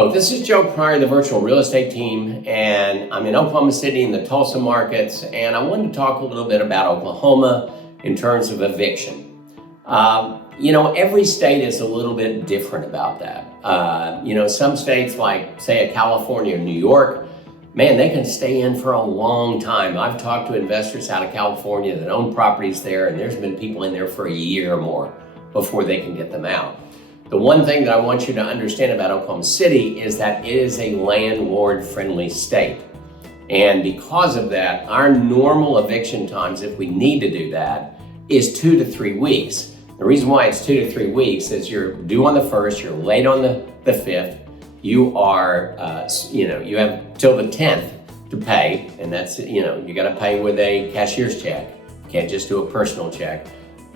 Hello, this is Joe Pryor, the virtual real estate team, and I'm in Oklahoma City in the Tulsa markets, and I wanted to talk a little bit about Oklahoma in terms of eviction. Every state is a little bit different about that. Some states like, say, California or New York, man, they can stay in for a long time. I've talked to investors out of California that own properties there, and there's been people in there for a year or more before they can get them out. The one thing that I want you to understand about Oklahoma City is that it is a landlord-friendly state. And because of that, our normal eviction times, if we need to do that, is 2 to 3 weeks. The reason why it's 2 to 3 weeks is you're due on the 1st, you're late on the 5th, you have till the 10th to pay, and that's, you got to pay with a cashier's check. You can't just do a personal check.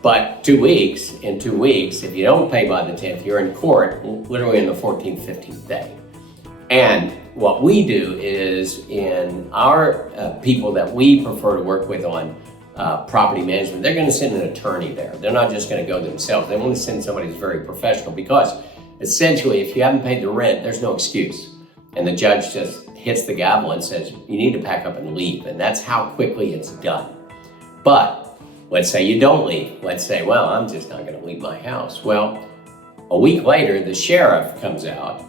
But 2 weeks, in 2 weeks, if you don't pay by the 10th, you're in court literally on the 14th, 15th day. And what we do is in our people that we prefer to work with on property management, they're going to send an attorney there. They're not just going to go themselves. They want to send somebody who's very professional because essentially if you haven't paid the rent, there's no excuse. And the judge just hits the gavel and says, you need to pack up and leave. And that's how quickly it's done. But let's say you don't leave. Let's say, well, I'm just not going to leave my house. Well, a week later, the sheriff comes out,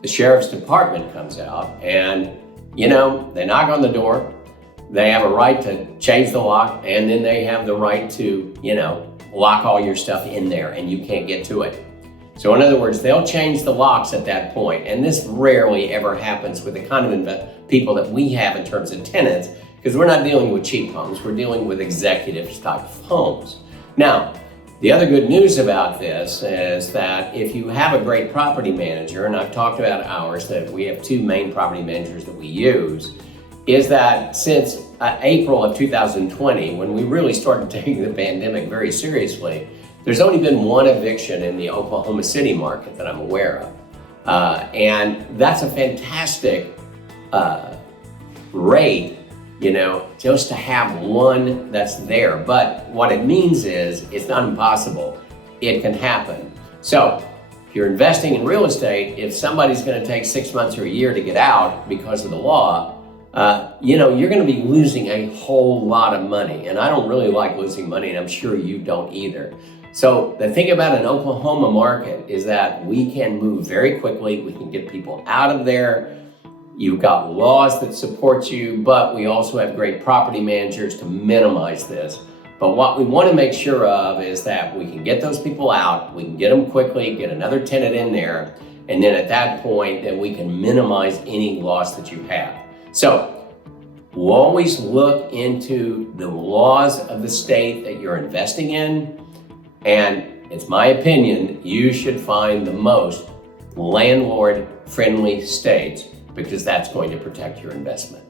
the sheriff's department comes out, and, they knock on the door. They have a right to change the lock, and then they have the right to, lock all your stuff in there, and you can't get to it. So in other words, they'll change the locks at that point, and this rarely ever happens with the kind of people that we have in terms of tenants, because we're not dealing with cheap homes, we're dealing with executive type of homes. Now, the other good news about this is that if you have a great property manager, and I've talked about ours, that we have 2 main property managers that we use, is that since April of 2020, when we really started taking the pandemic very seriously, there's only been 1 eviction in the Oklahoma City market that I'm aware of. And that's a fantastic rate, just to have 1 that's there. But what it means is it's not impossible. It can happen. So if you're investing in real estate, if somebody's going to take 6 months or a year to get out because of the law, you're going to be losing a whole lot of money. And I don't really like losing money, and I'm sure you don't either. So the thing about an Oklahoma market is that we can move very quickly. We can get people out of there. You've got laws that support you, but we also have great property managers to minimize this. But what we want to make sure of is that we can get those people out, we can get them quickly, get another tenant in there, and then at that point, then we can minimize any loss that you have. So we'll always look into the laws of the state that you're investing in, and it's my opinion, you should find the most landlord-friendly states, because that's going to protect your investment.